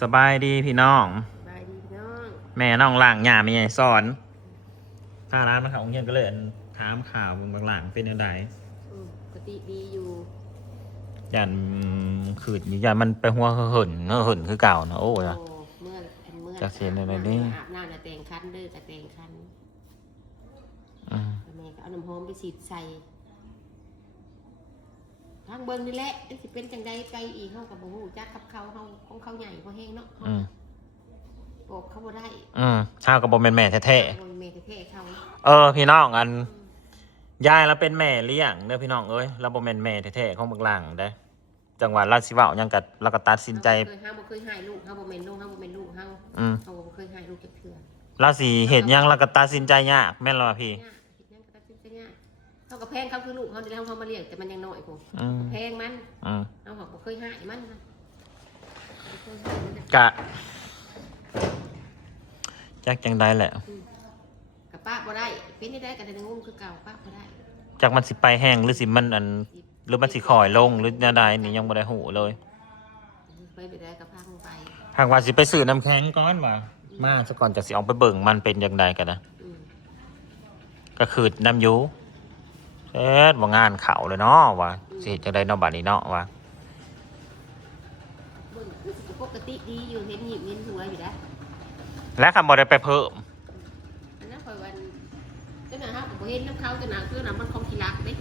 สบายดีพี่น้องบายดีพี่น้อง แม่น้องหล่างหยาไม่ใหญ่สอนถ้าร้านมาเขาองเงียนก็เลยถามข่าวบางหลังเป็นยังไงปกติดีอยู่ยันขืดยันมันไปหัวเหินคือเก่านะโอ้ยเมื่อจากเสียในนี้อาบน้ำแต่งคันเด้อกระแต่งคันแม่ก็เอาน้ำหอมไปฉีดใส่ทางเบิ้งนี่แหละสิเป็นจังใดไปอีกเฮากับบ่ฮู้จักกับเขาเฮาของเขาใหญ่บ่แห้งเนาะบอกเขาบ่ได้ข้าวกับบ่แม่แม่แท้แม่แท้เขาพี่น้องอันยายแล้วเป็นแม่เลี้ยงเด้อพี่น้องเอ้ยเราบ่แม่นแม่แท้ๆของบักหลังได้จังหวัดราชสิเว้ายังกัเราก็ตัดสินใจเฮาบ่เคยให้ลูกเฮาบ่แม่นลูกเฮาบ่แม่นลูกเฮาบ่เคยให้ลูกจักเทื่อราศีเห็นยังเราก็ตัดสินใจยากแม่นล่ะพี่เขากับแพงเขาคือลูกเขาที่เขามาเลี้ยงแต่มันยังน้อยกูแพงมันเอาเขาเคยหายมันกะจักจังได้แหละกับป้าบ่ได้เป็นได้กันแต่งงคือเก่าป้าบ่ได้จากมันสิไปแห้งหรือสิมันหรือมันสิคอยลงหรือแนวใดนี่ยังบ่ได้หูเลยไปได้กับพังไปหากว่าสิไปซื้อน้ำแข็งก่อนว่ามาซะก่อนจะสิออกไปเบิ่งมันเป็นจังไดกันนะก็คือน้ำยูว่างานเขาเลยเนาะว่าสิจังได๋เนาะบัดนี้เนาะว่าปกติดีอยู่เห็นหยิบเงินหัวอยู่ได้และคำบ่ได้ไปเพิ่มอันนั้นคอยวันเจ้าหน้าที่บ่เห็นน้ำเขาเจ้าหน้าคือน้ำมันของขี้รักเด้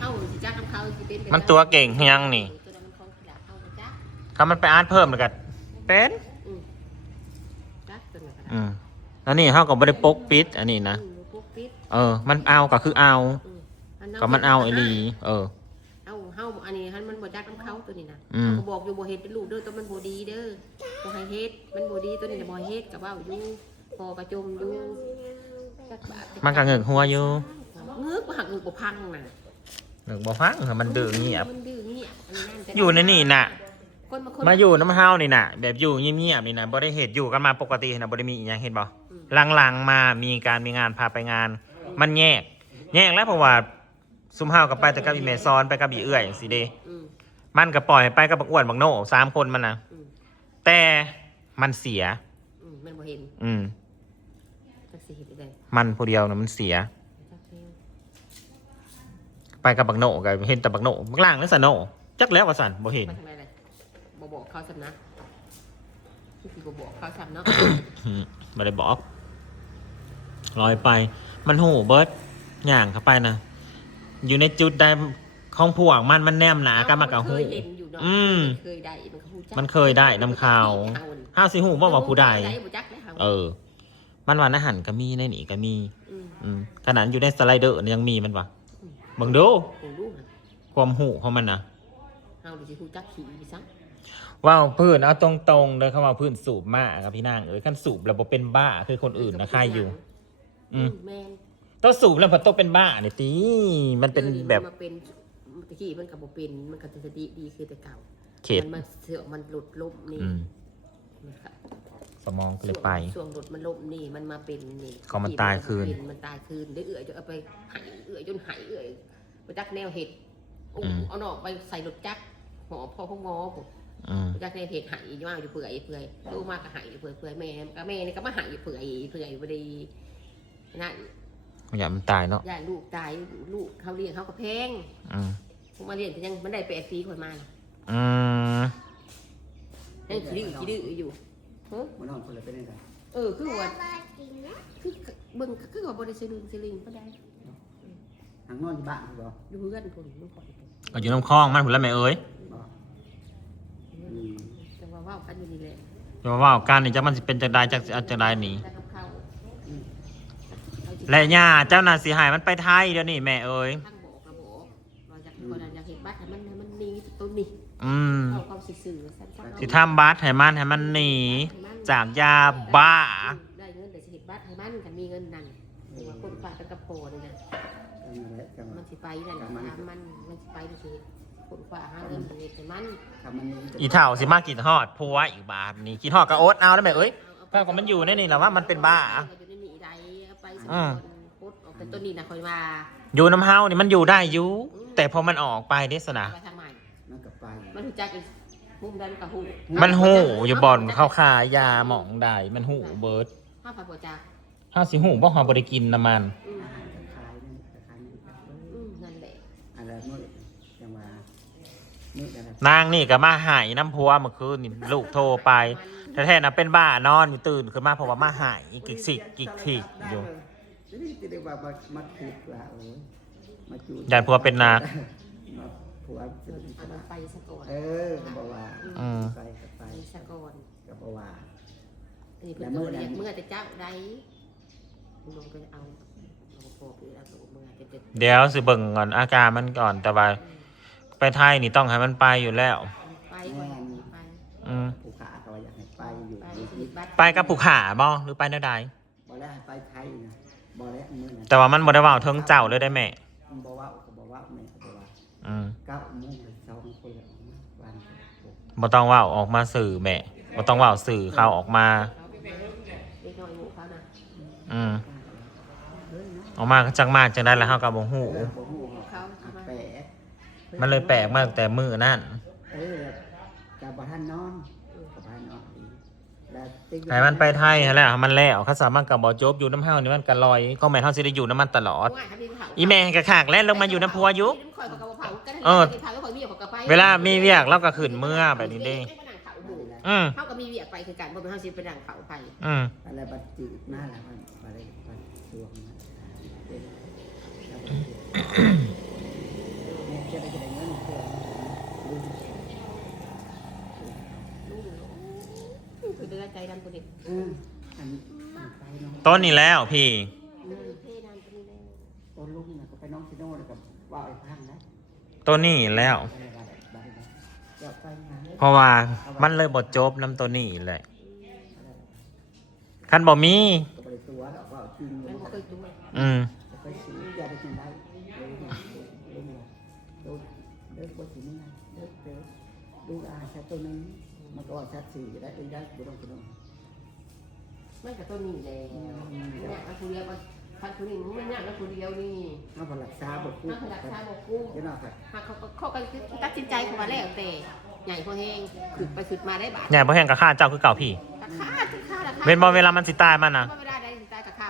เฮาสิจักน้ำเขาสิเป็นมันตัวเก่งยังนี่ถ้ามันไปอาร์ตเพิ่มแล้วก็เป็นอันนี้เฮาก็บ่ได้ปกปิดอันนี้นะมันเอาก็คือเอาก็มันเอาไอ้นี่เอาอันนี้มันบ่จักน้ำเขาตัวนี้นะเขาบอกอยู่บ่เฮ็ดเป็นลูกเด้อตัวมันบ่ดีเด้อบ่ให้เฮ็ดมันบ่ดีตัวนี้บ่ให้เฮ็ดก็เว้าอยู่พอกระจมอยู่มันก็เงึกหัวอยู่เงือกบ่หักเงือกบ่พังน่ะเงือกบ่พังมันดื้อเงียบอยู่ในนี่น่ะมาอยู่น้ำเฮานี่น่ะแบบอยู่เงียบๆนี่น่ะบ่ได้เฮ็ดอยู่กันมาปกติน่ะบ่ได้มีอีหยังเห็นบ่หลังๆมามีงานพาไปงานมันแยกแล้วเพราะว่าซุ่มเฮากับไปแต่กับอีเมซอนไปกับอีเอื้อยอย่างสิเดมันก็ปล่อยไปกับบักอ้วนบักโน่3 คนมันนะแต่มันเสียมันบ่เห็นมันผู้เดียวนะมันเสียไปกับบักโน่ก็เห็นแต่บักโน่บักล่างแล้วสันโน่จักแล้วว่าสันบ่เห็นบ่บอกเขาสันนะที่บ่บอกเขาสันเนาะบ่ได้บอกลอยไปมันหูเบิร์ดย่างเข้าไปนะอยู่ในจุดใดของพวกมันแนมหนากันมากกับหูมันเคยได้นำข่าวห้าสิหูว่าผู้ใดมันว่าอาหารก็มีในนี่ก็มีขนาดอยู่ในสไลเดอร์ยังมีมันวะบังดูความหูของมันนะว้าวพื้นเอาตรงๆเลยเขาว่าพื้นสูบมากครับพี่นางขั้นสูบแล้วบ่เป็นบ้าคือคนอื่นนะใครอยู่ต้องสูบแล้วพอต้องเป็นบ้าเนี่ยตีมันเป็นแบบเป็นตะกี้มันกับโบเป็นมันกับจะดีคือแต่เก่ามันมาเสือมันหลุดลบนี่สมองก็เลยไปช่วงหลุดมันลบนี่มันมาเป็นนี่ก็มันตายคืนได้จนเอาไปหายจนหายไปจักแนวเห็ดเอาหนอกไปใส่หลุดจักหมอพ่อพงอผมจักแนวเห็ดหายอยู่มากอยู่เปื่อยลูกมากก็หายอยู่เปื่อยแม่นี่ก็มาหายอยู่เปื่อยพอดีนั่นอย่ามันตายเนาะอย่าลูกตายลูกเขาเลี้ยงเขาก็แพงผมมาเลี้ยงแต่ยังมันได้8 ปีคนมาให้ขี้ดื้ออยู่มันนอนคนละเป็นยังไงคือว่าคือเบิ่งคือว่าบริสุทธิ์ลิงก็ได้หางนอนที่บ้านหรออยู่เพื่อนคนลูกคนก็อยู่น้ำคลองมันผุนแล้วแม่เอ้ยจะว่ากันอยู่นี่แหละจะว่ากันนี่จะมันเป็นจากใดจากใดนี่และย่าเจ้านาสีหายมันไปไทยเดี๋ยวนี้แม่เอ้ยทั้งบอกกระบอกเราอยากเห็นบ้านมันหนีตัวนี้ความสื่อสิทำบัตรให้มันหนีจากยาบ้าได้เงินแต่สิเห็นบัตรให้มันกันมีเงินนั่นว่าคนฝากกันกระโปงเลยนะมันสิไปนั่นมันสิไปดูสิคนฝากหาเงินเป็นเงินแต่มันอีเถ่าสิมากินทอดพัวอีกบาทนี่กินทอดกระโอ๊ตเอาแล้วแม่เอ้ยถ้าก็มันอยู่ในนี่แหละว่ามันเป็นบ้าแต่ตัวนี้นะคอยมาอยู่น้ำเฮานี่มันอยู่ได้อยู่แต่พอมันออกไปเดสนะมันกับไปมันรู้จัก มุมดันกับหู มันหูอยู่บ่อนเข้าขายาหมองได้มันหูเบิด ห้าพันกว่าจ้า ห้าสิหูบ่เฮาบ่ได้กินน้ำมัน อาหารก็ขายนั่นก็ขายนี่ครับ นั่นแหละ อะไรมื้อจังว่ามื้อนั่นน่ะ นางนี่ก็มาหายน้ำพัวเมื่อคืนนี่ลูกโทรไปแท้ๆนะเป็นบ้านอนอยู่ตื่นขึ้นมาเพราะว่ามาหายกิกสิกกิกทิกอยู่ นี่จะได้ว่ามาคิดว่าโอ้ยมาจู ยายพัวเป็นนา มาผัวเป็น อันนั้นไปสะก่อน ก็บอกว่า อืม ไปก็ไป ไปสะก่อน ก็บอกว่า อันนี้เพิ่นตัวเรียกเมื่อแต่เจ้าใดลงไปเอาโปกหรือเอาตัวเมื่อจะ เดี๋ยวสิเบิ่งก่อนอาการมันก่อนแต่ว่าไปไทยนี่ต้องให้มันไปอยู่แล้ว ไปก่อนไป อืม ผู้ขาก็ว่าอยากให้ไปอยู่ ไป ที่ สวิตบัตร ไปกับผู้ขาบ่หรือไปแนวใด บอกแล้วให้ไปไทยนะบอกแล้วมื้อนั้น แต่ว่ามันบ่ได้เว้าเทิงเจ้าเลยได้แม่ บอกว่าก็บอกว่าแม่ก็บอกว่า อืม 9 โมงเลย2 คนแล้ววัน บ่ต้องเว้าออกมาสื่อแม่บ่ต้องเว้าสื่อเข้าออกมา เล็กน้อยหมู่เขานะ อืม เฮ้ยนะ ออกมาจังมาจังได้แล้วเฮาก็บ่ฮู้ บ่ฮู้ เขาเอามา แปลก มันเลยแปลกมากแต่มื้อนั้น กับบ้านนอนกับบ้านนอนแล้วติ๊ก ให้มันไปไทยหั่นแหละมันแล้วเขาสามารถก็บ่จบอยู่น้ำเฮานี่มันก็ลอยก็แม่นเฮาสิได้อยู่น้ำมันตลอด อีแม่ก็ขากแล่นลงมาอยู่น้ำพัวอยู่ เวลามีเวียกเราก็ขึ้นเมื่อแบบนี้เด้อืม เขาก็มีเวียกไปคือการบ่เป็นเฮาสิไปนั่งเขาไป อืม อะไรบัตรจืดมาแล้วมันอะไรบัตรดวงนะจะได้เงินเพื่อ คือเดือใจดำตัวนี้ อันไปน้อง ต้นนี้แล้วพี่ เทน้ำตัวนี้แล้ว ต้นลุงนะก็ไปน้องซิโน่แล้วกับว่าไอ้พังนะ ต้นนี้แล้ว จะไปงาน เพราะว่ามันเลยบทจบน้ำตัวนี้เลยคันบ่มี ก็ไปตัวแล้วว่าจริง มันบ่เคยตัว อืม ไปซื้อยาไปกินได้ลุงลุงเดินบนสีนี้นะเดินดูชัดตัวนึงมันก็ชัดสีได้เป็นได้บุรุษบุรุษ มันก็ตัวนี้แหละเนี่ยอันผู้เดียวก็พันผู้นี้มันเนี่ยแล้วผู้เดียวนี่ เอาผลักษาบทพู นั ด กหลักชาบอกกู้ เดี๋ยวนะครับ เขาก็ตัดสินใจเขามาแล้วแต่ใหญ่พอแห้งขึ้นไปขึ้นมาได้บาท เนี่ยพ่อแห้งกับข้าเจ้าคือเก่าพี่ ค่าที่ค่าราคา เว้นบ่เวลามันสิตายมันนะ เวลาได้สิตายกับค่า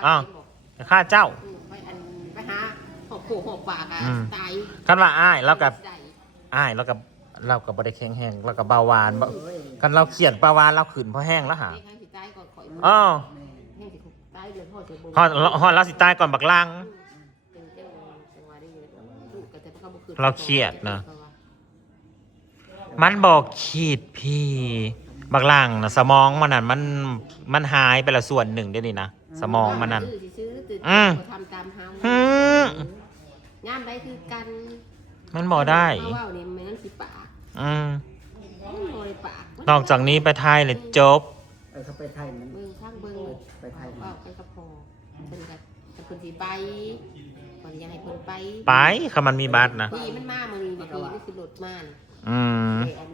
กับข้าเจ้า ไปหาหอบโขหอบปากอ่ะตาย คันว่าอ้ายแล้วกับอ้ายแล้วกับเรากับบริแข็งแห้งแล้วกับเบาหวานบ่คันเราเขียนเบาหวานเราขืนพ่อแห้งแล้วหา ให้สิตายก่อนข่อย อ๋อ ให้สิตายเลยพ่อจะบ่ ฮอดเราสิตายก่อนบักลัง เราเครียดนะ มันบอกขีดพี่บักลังนะสมองมันนั่นมันหายไปละส่วนหนึ่งเดี๋ยวนี้นะสมองมันนั่น ทำตามเฮา อืม ย่ามได้คือกัน มันบอกได้ ว่านี่มันสิปาก อืม โอยปาก นอกจากนี้ไปไทยเลยจบ เขาไปไทยมัน เบิ่งข้างเบิ่ง ไปไทย ว่าไปกับพ่อเพิ่นก็ถ้าเพิ่นสิไปก่อนอยากให้เพิ่นไป ไปค่ะมันมีบัตรนะ พี่มันมามื้อนี้นี่นี่คือรถม่าน อืม อัน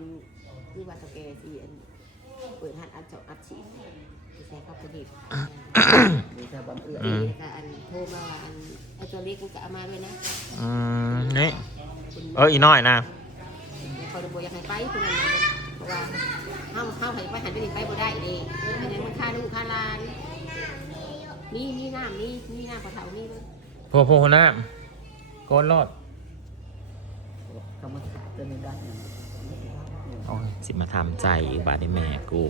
คือว่าตะแกสิอันเปิดหัดอัดเจาะอัดฉีดใส่เข้าไปดิ มีชาวบ้านเอื้อ นี่ก็อันโทรมาว่าอันไอ้ตัวเล็กมันก็เอามาด้วยนะ อืมนี่อีน้อยนะ เขาจะบอกอยากให้ไปคนนั้นนะเพราะว่าเฮาให้ไปหันไปนี่ไปบ่ได้เด้อันนี้มันค่าลูกค่าหลานนี่น้ำนี่น้ำกระเถานี่เลย พวกนะโกนรอด เขามาจะมีได้เนี่ย โอ้ยสิมาทำใจอีกบาดในแม่กู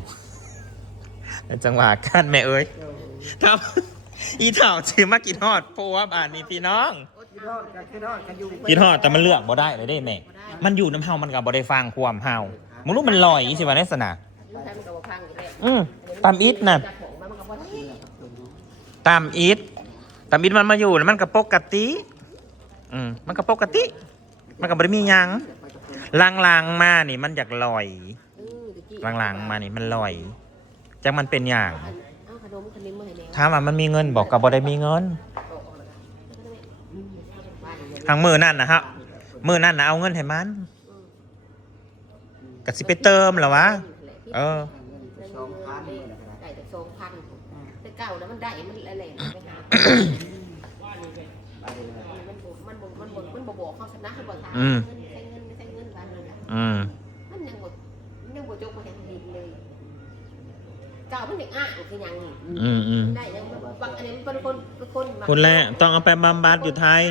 แล้วจังหวะกันแม่เอ้ยทำอีเถ่าชื่อมากินฮอดเพราะว่าบาดนี้พี่น้อง กินทอดกันอยู่ กินฮอดแต่มันเลือกบ่ได้เลยได้แม่ มันอยู่น้ำเฮามันกับบ่ได้ฟังความเฮามึงรู้มันลอยสิว่าในสนะ ลูกชายมันก็บ่พังอยู่แล้ว ตามอิดน่ะ จับของมันก็บ่ได้ ตามอิดมันมาอยู่แล้วมันก็ปกติมันก็ปกติ มันก็บ่ได้มีหยังลางๆมานี่มันอยากลอยลางๆมานี่มันลอยจังมันเป็นอย่าง เอาขนมมาให้แม่ ถามว่ามันมีเงินบอกก็บ่ได้มีเงินทางมือนั่นนะฮะมือนั่นนะเอาเงินให้มันก็สิไปเติมเหรอวะเออ 2,000เนี่ยนะ ได้แต่2,000แต่เก่าแล้วมันได้มันอะไรไปหามันบ่บอกเขาชนะเขาบ่ถามใช้เงินไม่ใช้เงินบ้านนี่มันยังบ่ จกมาจากดินเลยเก่ามันเด็กอ่ะคือยังนี่ ได้แล้วบางอันนี้มันเป็นคน คนแรกต้องเอาไปบำบัดอยู่ไทย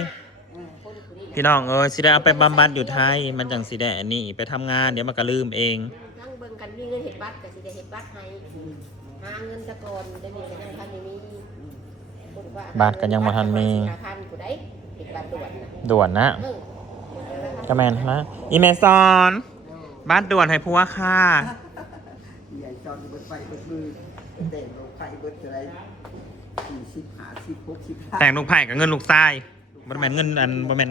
พี่น้องสิได้เอาไปบำบัดอยู่ไทย มันจังสิได้อันนี้ไปทำงานเดี๋ยวมันก็ลืมเอง นั่งเบิ่งกันมีเงินเห็ดบัตรกับสิได้เห็ดบัตรให้หาเงินตะกอนได้มีกันยังทันมี บัตรกันยังบ่ทันมี พันกูได้เห็ดบัตรด่วน ด่วนนะกระแมนนะอีเมซอนบัตรด่วนให้ผัวค่ะ ใหญ่จอนเบิดไฟเบิดมือแต่งลงไฟเบิดอะไร40 50 60 แต่งลูกไผ่กับเงินลูกทรายบ่แม่นเงินอันบ่แม่น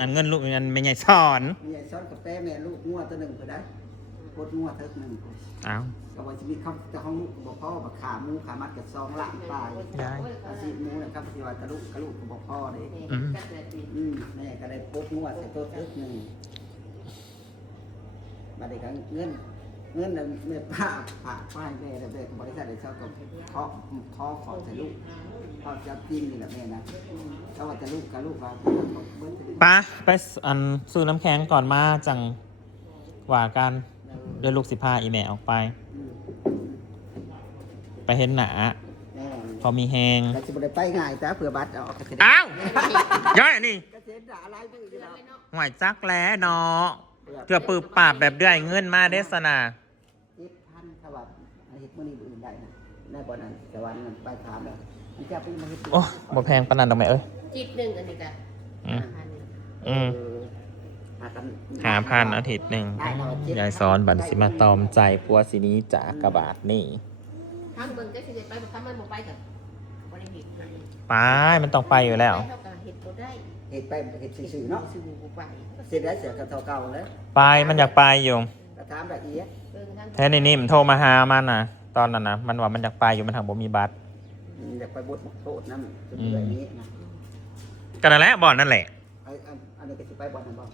อันเงินลูกอันไม่ใหญ่สอน ใหญ่ซ้อนกับแป้แม่ลูกงัวตัวหนึ่งก็ได้โคตรงัวเทิกหนึ่ง อ้าว ก็ว่าจะมีเขาจะห้องลูกบอกพ่อบอกขาหมูขามัดกับซองหลังปลาย ได้ อาชีพหมูนะครับที่ว่าตะลุกก็บอกพ่อเลยแม่ก็ได้ปุ๊บงัวใส่ตัวเทิกหนึ่งมาได้กันเงินนั้นแม่ป้าผ่าป้ายแม่แล้วแม่บริษัทได้เช่ากับเคาะขอใส่ลูกเขาจะกินนี่แหละแม่นะเขาว่าจะลูกกับลูกว่า ป้าไปอันซื้อน้ำแข็งก่อนมาจังว่ากันเดี๋ยวลูกสิพาอีแม่ออกไป ไปเห็นหนาพอมีแหง แต่จะไปง่ายแต่เผื่อบัตรเอาออก อ้าวย้อยนี่ กระเซ็นด่าอะไรดื้ออยู่แล้ว ห่วยจักแล้วเนาะเถื่อปืบปราบแบบเดือยเงินมาเดสนา 7,000ถ้าว่าเฮ็ดมื้อนี้อื่นได้นะได้บ่นั้นแต่วันนั้นไปถามแล้วมันจะเป็นมาเฮ็ด โอ้บ่แพงปานนั้นดอกแม่เอ้ย จิตหนึ่งอันนี้กัน 5,000อาทิตย์หนึ่งยายซ้อนบันสิมาตอมใจปัวสินี้จากกระบาดนี่ ทางเบิ่งก็สิได้ไปบ่ทำมันบ่ไปกับบ่ได้เห็ดให้ ไปมันต้องไปอยู่แล้ว เท่ากับเห็ดบ่ได้ เฮ็ดไปเฮ็ดซื่อๆเนาะ ซื้อบ่ไป เสร็จแล้วเสียกับเก่าๆแล้ว ไปมันอยากไปอยู่ ก็ถามละเอียด เบิ่งทาง แท้นี่มันโทรมาหามันนะตอนนั้นนะมันว่ามันอยากไปอยู่มันทางบ่มีบัตร อยากไปบดโทษนำจนแบบนี้นะ ก็นั่นแหละบ่อนนั่นแหละ อันนี้ก็สิไปบ่นั่นบ่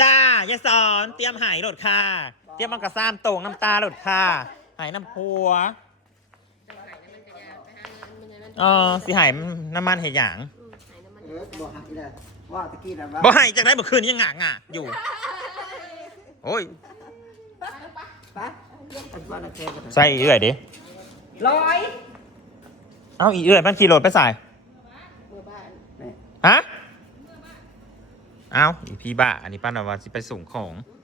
จ้ายายสอนเตรียมหายรถค่ะเตรียมมันกระซ้ำโต่งน้ำตาหลดค่ะหายน้ำพัวสิหายน้ำมันเหตุหยาง บ่หักอีแล้วว่าตะกี้น่ะว่า บ่หายจากได้เมื่อคืนนี้ยังหงะอยู่โอ้ย ไปอันว่าน่ะแค่บ่ ใส่อีเอื่อยดิ 100 เอาอีเอื่อยมันขี่รถไปใส่ เมื่อบ้าน นี่ ฮะเอาอีพี่บ้าอันนี้ป้าหนว่าสิไปส่งของ อื